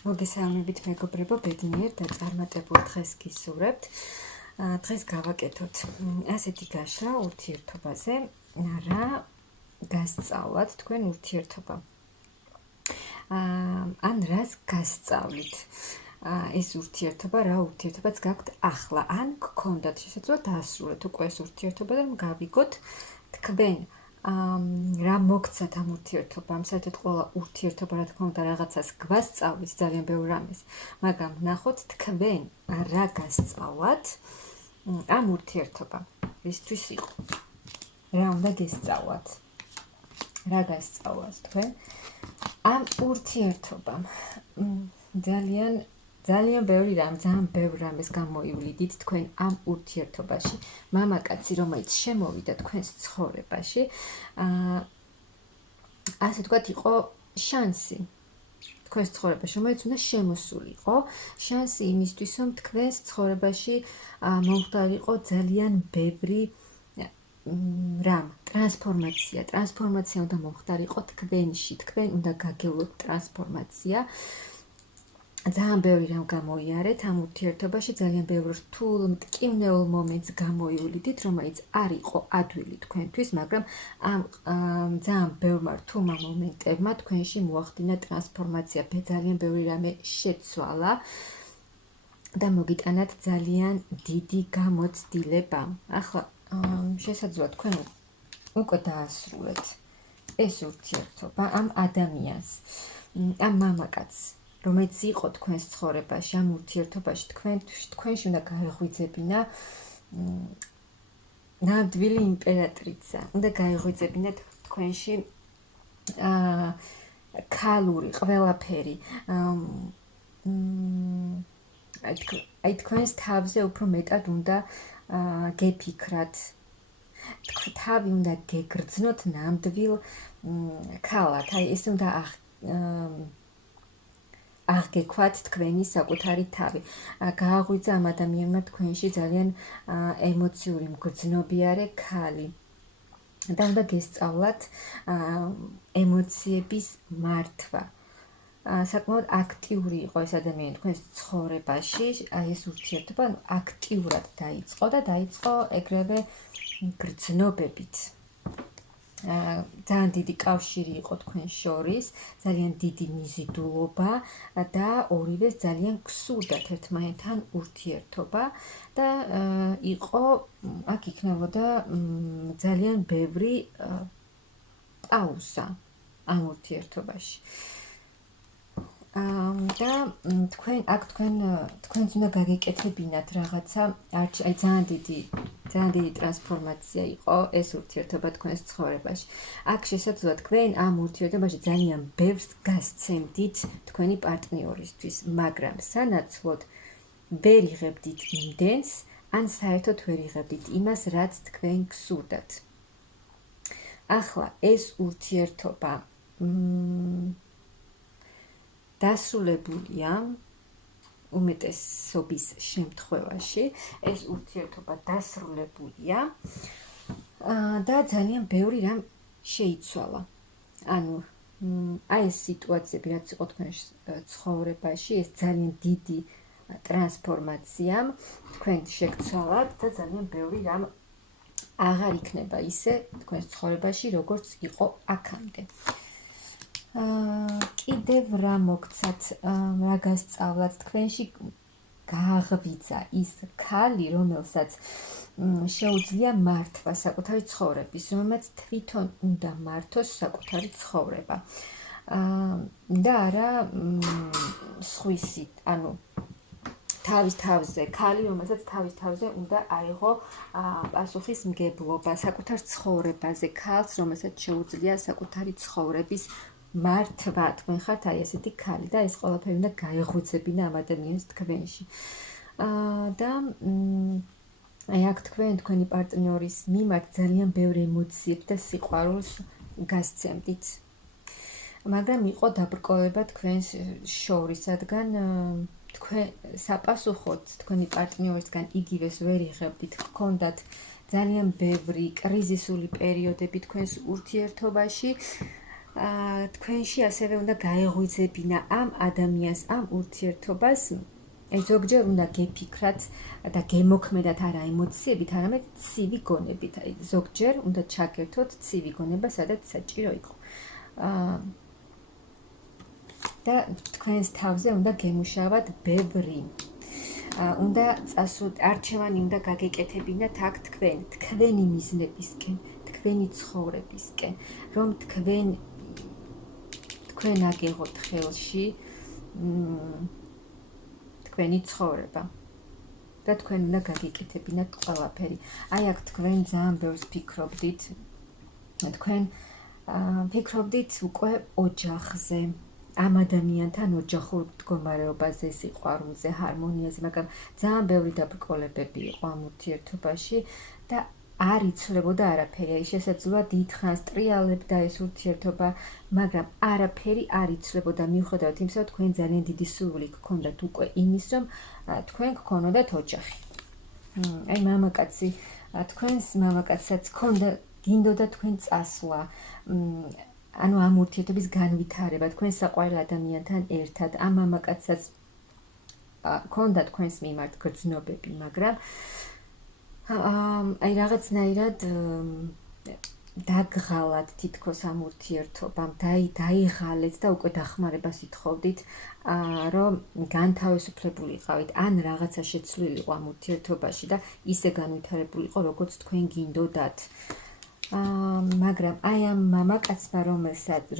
მოგესალმებით მეგობრებო, ბედნიერ და წარმატებულ დღეს გისურვებთ. დღეს გავაკეთოთ ასეთი გაშლა ურთიერთობაზე, რა გასწავლათ თქვენ ურთიერთობა. ან რას გასწავლით? ეს ურთიერთობა, რა ურთიერთობაც გაქვთ ახლა, ან გქონდათ შესაძლოა დაასრულეთ უკვე ეს ურთიერთობა და გავიგოთ თქვენ რა მოგცათ ამ ურთიერთობამ, საერთოდ ყველა ურთიერთობა რა თქმა უნდა რაღაცას გვასწავლის ძალიან ბევრ რამეს, მაგრამ ნახოთ თქვენ რა გასწავლათ ამ ურთიერთობამ, რისთვის იყო, რა უნდა გესწავლათ, რა გასწავლათ თქვენ ამ ურთიერთობამ. ძალიან ბევრი რამ, ძალიან ბევრ რამეს გამოივლიდით თქვენ ამ ურთიერთობაში. მამაკაცი, რომელიც შემოვიდა თქვენს ცხოვრებაში, ასე ვთქვათ, იყო შანსი თქვენს ცხოვრებაში, რომელიც უნდა შემოსულიყო, შანსი იმისთვის, რომ თქვენს ცხოვრებაში მომხდარიყო ძალიან ბევრი რამ, ტრანსფორმაცია უნდა მომხდარიყო თქვენში, თქვენ უნდა გაგევლოთ ტრანსფორმაცია. ძალიან ბევრი რამ გამოიარეთ ამ ურთიერთობაში, ძალიან ბევრ რთულ, მტკივნეულ მომენტს გამოივლიდით, რომელიც არ იყო ადვილი თქვენთვის, მაგრამ ამ ძალიან ბევრმა რთულმა მომენტებმა თქვენში მოახდინა ტრანსფორმაცია, ძალიან ბევრი რამე შეცვალა და მოგიტანათ ძალიან დიდი გამოცდილება. ახლა შესაძლოა თქვენ უკვე დაასრულეთ ეს ურთიერთობა ამ ადამიანს, ამ მამაკაცს, რომელიც იყო თქვენს ცხოვრებაში, ამ ურთიერთობაში თქვენში უნდა გაეღვიძებინა ნამდვილი იმპერატრიცა, უნდა გაეღვიძებინათ თქვენში ქალური ყველაფერი, აი თქვენს თავზე უფრო მეტად უნდა გეფიქრათ, თავი უნდა გეგრძნოთ ნამდვილ ქალად, აი ეს უნდა აღგექვათ თქვენი საკუთარი თავი. გააღვიძა ამ ადამიანმა თქვენში ძალიან ემოციური, მგრძნობიარე ქალი. და უნდა გესწავლათ ემოციების მართვა. საკმაოდ აქტიური იყო ეს ადამიანი თქვენს ცხოვრებაში, აი ეს ურთიერთობა აქტიურად დაიწყო და დაიწყო ეგრევე გრძნობებით. ძალიან დიდი კავშირი იყო თქვენ შორის, ძალიან დიდი მიზიდულობა და ორივეს ძალიან გსურდათ ერთმანეთთან ურთიერთობა და იყო აქ იქნებოდა ძალიან ბევრი პაუზა ამ ურთიერთობაში. და თქვენც უნდა გაგეკეთებინათ რაღაცა, აი ძალიან დიდი ტრანსფორმაცია იყო ეს ურთიერთობა თქვენს ცხოვრებაში. აქ შესაძლოა თქვენ ამ ურთიერთობაში ძალიან ბევრს გასცემდით თქვენი პარტნიორისთვის, მაგრამ სანაცვლოდ ვერ იღებდით იმდენს, ან საერთოდ ვერ იღებდით იმას, რაც თქვენ გსურდათ. ახლა ეს ურთიერთობა დასრულებულია უმეტესობის შემთხვევაში, ეს ურთიერთობა დასრულებულია და ძალიან ბევრი რამ შეიცვალა. ანუ აი ეს სიტუაციები, რაც იყო თქვენ ცხოვრებაში, ეს ძალიან დიდი ტრანსფორმაციამ თქვენ შეგცვალათ და ძალიან ბევრი რამ აღარ იქნება ისე თქვენ ცხოვრებაში, როგორც იყო აქამდე. კიდევ რა მოგცათ, რა გასწავლათ, თქვენში გააღვიძა ის ქალი, რომელსაც შეუძლია მართვა საკუთარი ცხოვრების, რომელსაც თვითონ უნდა მართოს საკუთარი ცხოვრება. და არა სხვისი, ანუ თავის თავზე, ქალი, რომელსაც თავის თავზე უნდა აიღო პასუხისმგებლობა საკუთარ ცხოვრებაზე, ქალს, რომელსაც შეუძლია საკუთარი ცხოვრების მართვა, თქვენ ხართ აი ესეთი ქალი და ეს ყველაფერი უნდა გაეღვიძებინა ამ ადამიანს თქვენში. და აი აქ თქვენი პარტნიორის მიმართ ძალიან ბევრ ემოციებს და სიყვარულს გასცემდით. მაგრამ იყო დაბრკოლება თქვენს შორის, რადგან თქვენ საპასუხოდ თქვენი პარტნიორისგან იგივეს ვერ იღებდით, გქონდათ ძალიან ბევრი კრიზისული პერიოდები თქვენს ურთიერთობაში თქვენში ასევე უნდა გაეღვიძებინა ამ ადამიანს, ამ ურთიერთობას, ზოგჯერ უნდა გეფიქრათ და გემოქმედათ არა ემოციებით, არამედ ცივი გონებით. ზოგჯერ უნდა ჩაგერთოთ ცივი გონება, სადაც საჭირო იყო. და თქვენს თავზე უნდა გემუშავათ ბევრი. უნდა წასულთ, არჩევანი უნდა გაგეკეთებინათ აქ თქვენი მიზნებისკენ, თქვენი ცხოვრებისკენ, რომ თქვენ აგიღოთ ხელში თქვენი ცხოვრება და თქვენ უნდა გაგიკეთებინათ ყველაფერი. აი აქ თქვენ ძალიან ბევრს ფიქრობდით, თქვენ ფიქრობდით უკვე ოჯახზე, ამ ადამიანთან ოჯახურ მდგომარეობაზე, სიყვარულზე, ჰარმონიაზე, მაგრამ ძალიან ბევრი დაბრკოლებები იყო ამ ურთიერთობაში და არ იცვლებოდა არაფერი. აი შესაძლოა დიდხანს ტრიალებდა ეს ურთიერთობა, მაგრამ არაფერი არ იცვლებოდა მიუხედავად იმისა, თქვენ ძალიან დიდი სურვილი გქონდათ უკვე იმის, რომ თქვენ გქონოდათ ოჯახი. აი მამაკაცი, თქვენს მამაკაცსაც გინდოდა თქვენ წასვლა, ანუ ამ ურთიერთობის განვითარება, თქვენ საყვარელ ადამიანთან ერთად, ამ მამაკაცსაც გქონდა თქვენს მიმართ გრძნობები, მაგრამ აი რაღაცნაირად დაგღალათ თითქოს ამ ურთიერთობამ, დაიღალეთ და უკვე დახმარებას ითხოვდით, რომ განთავისუფლებულიყავით, ან რაღაცა შეცვლილიყო ამ ურთიერთობაში და ისე განვითარებულიყო, როგორც თქვენ გინდოდათ. მაგრამ აი ამ მამაკაცმა,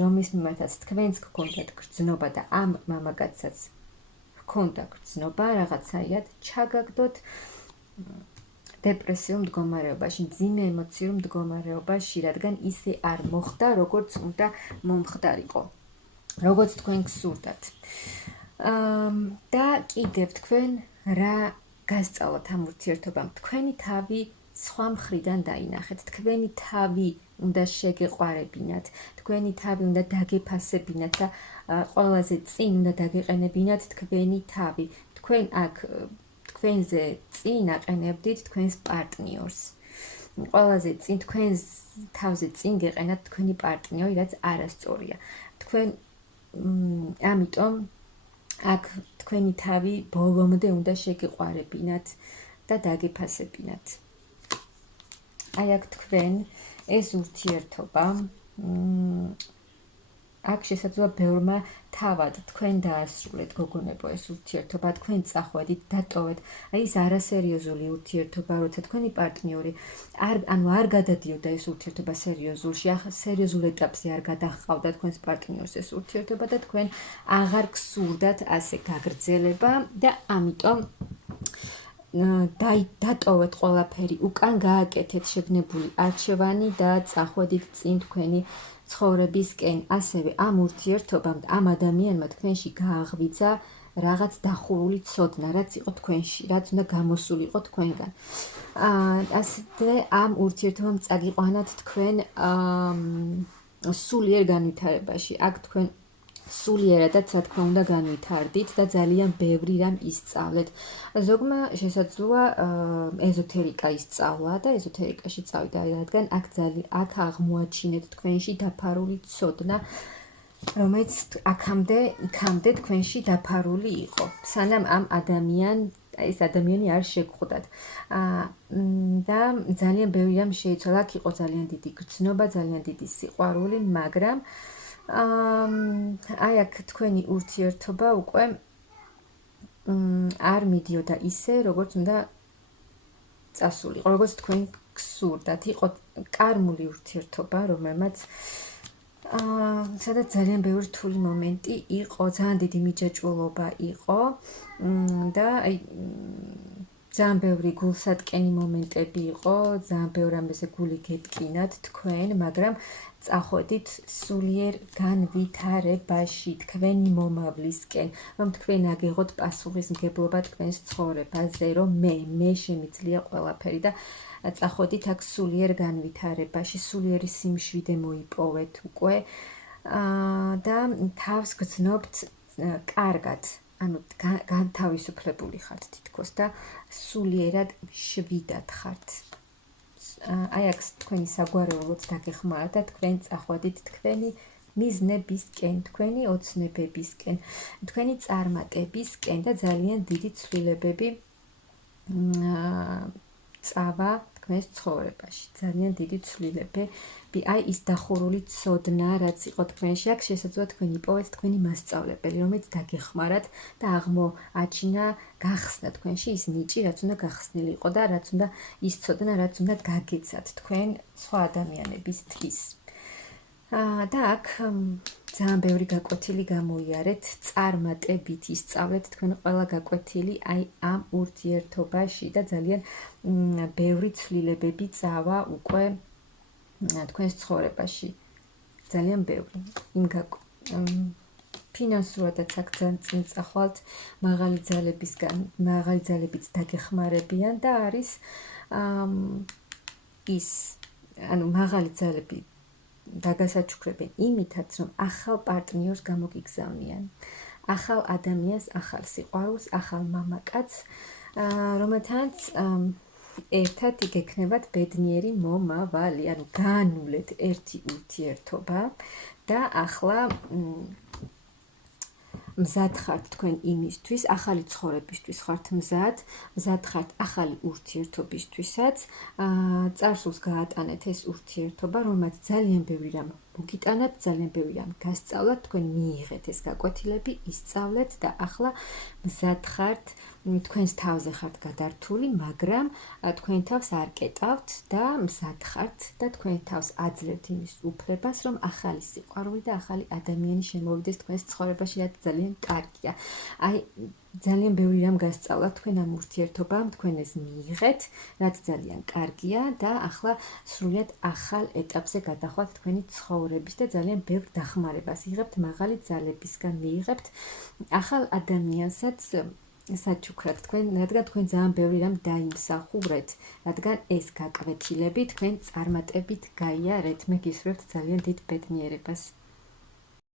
რომის მიმართაც თქვენც გქონდათ გრძნობა და ამ მამაკაცსაც გქონდა გრძნობა, რაღაცაირად ჩაგაგდოთ დეპრესიულ მდგომარეობაში, მძიმე ემოციურ მდგომარეობაში, რადგან ისე არ მოხდა, როგორც უნდა მომხდარიყო, როგორც თქვენ გსურდათ. და კიდევ თქვენ რა გასწავლოთ ამ ურთიერთობამ? თქვენი თავი სხვა მხრიდან დაინახეთ, თქვენი თავი უნდა შეგეყვარებინათ, თქვენი თავი უნდა დაგეფასებინათ და ყველაზე წინ უნდა დაგეყენებინათ თქვენი თავი. თქვენ აქ თქვენზე წინ აყენებდით თქვენს პარტნიორს. ყველაზე წინ თქვენს თავზე წინ გეყენათ თქვენი პარტნიორი, რაც არასწორია. თქვენ ამიტომ აქ თქვენი თავი ბოლომდე უნდა შეგეყვარებინათ და დაგეფასებინათ. აი აქ თქვენ ეს ურთიერთობა აქ შესაძლოა ბევრმა თავად თქვენ დაასრულეთ გოგონებო ეს ურთიერთობა, თქვენ წახვედით, დატოვეთ. აი ეს არასერიოზული ურთიერთობა, როცა თქვენი პარტნიორი არ გადადიოდა ეს ურთიერთობა სერიოზულში, სერიოზულ ეტაპზე არ გადაჰყავდა თქვენს პარტნიორს ეს ურთიერთობა და თქვენ აღარ გსურდათ ასე გაგრძელება და ამიტომ დატოვეთ ყველაფერი, უკან გააკეთეთ შეგნებული არჩევანი და წახვედით წინ თქვენი ცხოვრებისკენ. ასევე ამ ურთიერთობამ ამ ადამიანმა თქვენში გააღვიძა რაღაც დახურული ცოდნა, რაც იყო თქვენში, რაც უნდა გამოსულიყო თქვენგან. ასევე ამ ურთიერთობამ წაგიყვანათ თქვენ სულიერ განვითარებაში. აქ თქვენ სულიერადაც, რა თქმა უნდა, განვითარდით და ძალიან ბევრი რამ ისწავლეთ. ზოგმა შესაძლოა ეზოთერიკა ისწავლა და ეზოთერიკაში წავიდა, რადგან აქ აღმოაჩინეთ თქვენში დაფარული ცოდნა, რომელიც იქამდე თქვენში დაფარული იყო, სანამ ეს ადამიანი არ შეგხვდათ. და ძალიან ბევრი რამ შეიცვალა, აქ იყო ძალიან დიდი გრძნობა, ძალიან დიდი სიყვარული, მაგრამ აი აქ თქვენი ურთიერთობა უკვე არ მიდიოდა ისე, როგორც უნდა წასულიყო, როგორც თქვენ გსურდათ. იყო კარმული ურთიერთობა, რომელმაც სადაც ძალიან ბევრი რთული მომენტი იყო, ძალიან დიდი მიჯაჭვულობა იყო და აი ძალიან ბევრი გულსატკენი მომენტები იყო, ძალიან ბევრ ამაზე გული გეტკინათ თქვენ, მაგრამ წახვედით სულიერ განვითარებაში თქვენი მომავლისკენ, რომ თქვენ აგიღოთ პასუხისმგებლობა თქვენს ცხოვრებაზე, რომ მე შემიძლია ყველაფერი და წახვედით აქ სულიერ განვითარებაში, სულიერი სიმშვიდე მოიპოვეთ უკვე და თავს გრძნობთ კარგად. ანუ განთავისუფლებული ხართ თითქოს და სულიერად შვიდად ხართ. აი აქ თქვენი საგვარეულოც დაგეხმარათ და თქვენ წახვედით თქვენი მიზნებისკენ, თქვენი ოცნებებისკენ, თქვენი წარმატებისკენ და ძალიან დიდი ცვლილებები წავა თქვენს ცხოვრებაში. ძალიან დიდი ცვლილებები, აი ის დახურული ცოდნა, რაც იყო თქვენში, აქ შესაძლოა თქვენ იპოვეთ თქვენი მასწავლებელი, რომელიც დაგეხმარათ და აღმოაჩინა, გახსნა თქვენში ის ნიჭი, რაც უნდა გახსნილიყო და რაც უნდა ის ცოდნა, რაც უნდა გაგეცათ თქვენ სხვა ადამიანებისთვის. და აქ ძალიან ბევრი გაკვეთილი გამოიარეთ, წარმატებით ისწავლეთ თქვენ ყველა გაკვეთილი აი ამ ურთიერთობაში და ძალიან ბევრი ცვლილებები წავა უკვე თქვენს ცხოვრებაში. ძალიან ბევრი. ფინანსურადაც აქ ძალიან წინ წახვალთ, მაღალი ძალებიც დაგეხმარებიან და არის ის, ანუ მაღალი ძალები დაგასაჩუქრებენ იმითაც, რომ ახალ პარტნიორს გამოგიგზავნიან, ახალ ადამიანს, ახალ სიყვარულს, ახალ მამაკაცს, რომელთანაც ერთად იგექნებათ ბედნიერი მომავალი, ანუ გაანულეთ ერთი ურთიერთობა და ახლა მზად ხართ თქვენ იმისთვის, ახალი ცხოვრებისთვის ხართ მზად ხართ ახალი ურთიერთობისთვისაც, წარსულს გაატანეთ ეს ურთიერთობა, რომელმაც ძალიან ბევრი რამ მოგიტანათ, ძალიან ბევრი რამ გასწავლათ, თქვენ მიიღეთ ეს გაკვეთილები, ისწავლეთ და ახლა მზად ხართ, თქვენს თავზე ხართ გადართული, მაგრამ თქვენ თავს არ კეტავთ და მზად ხართ და თქვენ თავს აძლევთ იმის უფლებას, რომ ახალი სიყვარული და ახალი ადამიანი შემოვიდეს თქვენს ცხოვრებაში, რაც ძალიან კარგია. აი ძალიან ბევრი რამ გასწავლათ თქვენ ამ ურთიერთობამ, თქვენ ეს მიიღეთ, რაც ძალიან კარგია და ახლა სრულიად ახალ ეტაპზე გადახვათ თქვენი ცხოვრების და ძალიან ბევრ დახმარებას იღებთ, მაღალი ძალებისგან მიიღებთ ახალ ადამიანსაც საჩუქრად თქვენ, რადგან თქვენ ძალიან ბევრი რამ დაიმსახურეთ, რადგან ეს გაკვეთილები თქვენ წარმატებით გაიარეთ, მე გისურვებთ ძალიან დიდ ბედნიერებას.